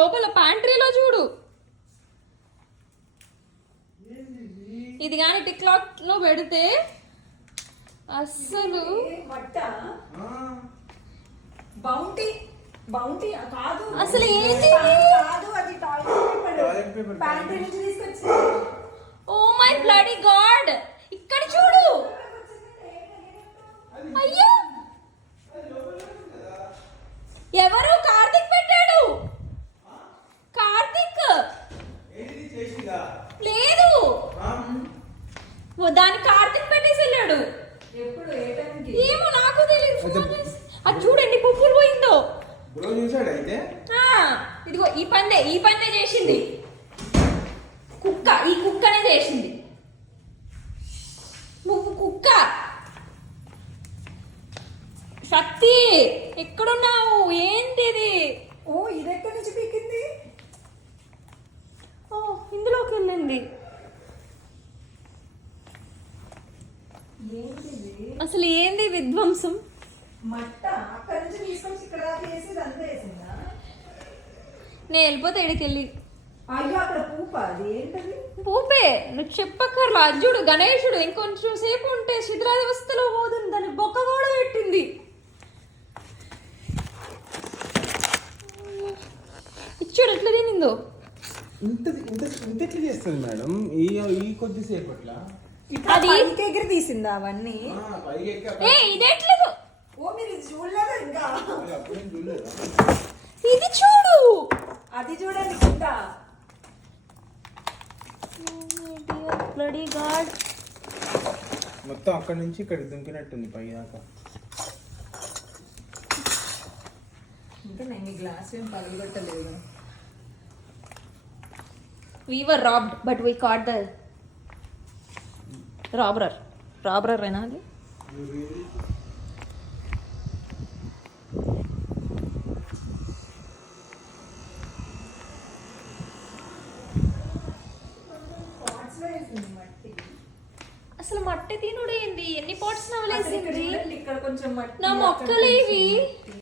లోపల ప్యాంట్రీలో చూడు. ఇది కానీ టిక్లాక్ లో పెడితే అస్సలు బౌంటీ బౌంటీ కాదు, అసలు ఏంటి కాదు, అది టాయిలెట్ పేపర్ ప్యాంట్రీ నుంచి తీసుకొచ్చింది. ఓ మై బ్లడీ గాడ్, ఇక్కడ చూడు. అయ్యో, ఎవరు? కార్తిక్ పెట్టాడు. కార్తిక్ లేదు, దాని కార్తిక్ పెట్టేసి వెళ్ళాడు. ఎప్పుడు ఏ టైంకి ఏమో నాకు తెలియదు. అది చూడండి పువ్వులు పోయిందో. ఇదిగో ఈ పందే చేసింది కుక్క. ఈ కుక్కనే చేసింది. నువ్వు కుక్క. శక్తి ఎక్కడున్నావు? ఏంటిది? ఓ ఇది ఎక్కడి నుంచి పీకింది? ఓ ఇందులోకి వెళ్ళింది. అసలు ఏంది విధ్వంసం? మట్ట అక్కడి నుంచి తీసుకొచ్చి ఇక్కడ దాకా వేసి అంతా వేసిందా? నేను వెళ్ళిపోతే ఎడికెళ్ళి. అయ్యో అక్కడ పూప, అది ఏంటది? పూపే, నువ్వు చెప్పక్కర్లా. అర్జుడు గణేశుడు ఇంకొంచెం సేపు ఉంటే శిథిలావస్థలో పోతుంది. దాన్ని బొక్క కూడా పెట్టింది. ఇచ్చాడు ఎట్లా తినిందో. ఇంత ఎట్లా చేస్తుంది మేడం ఈ కొద్దిసేపు అట్లా? అది ఎగిరి తీసిందా అవన్నీ? ఇదెట్లేదు. ఓ మీరు ఇది చూడలేదు ఇంకా? ఇది చూడు, అది చూడండి కింద. మొత్తం అక్కడ నుంచి ఇక్కడ దుంకినట్టుంది పై దాకా. ఇంకా నేను ఈ గ్లాస్ ఏం పగలగొట్టలేదు. We were robbed, but we caught the robber. Robber అయినా అది? అసలు మట్టి తినుడు ఏంది? ఎన్ని పాట్స్ నవలేసింది. ఇక్కడ కొంచెం మట్టి, నా మొక్కలు ఇవి.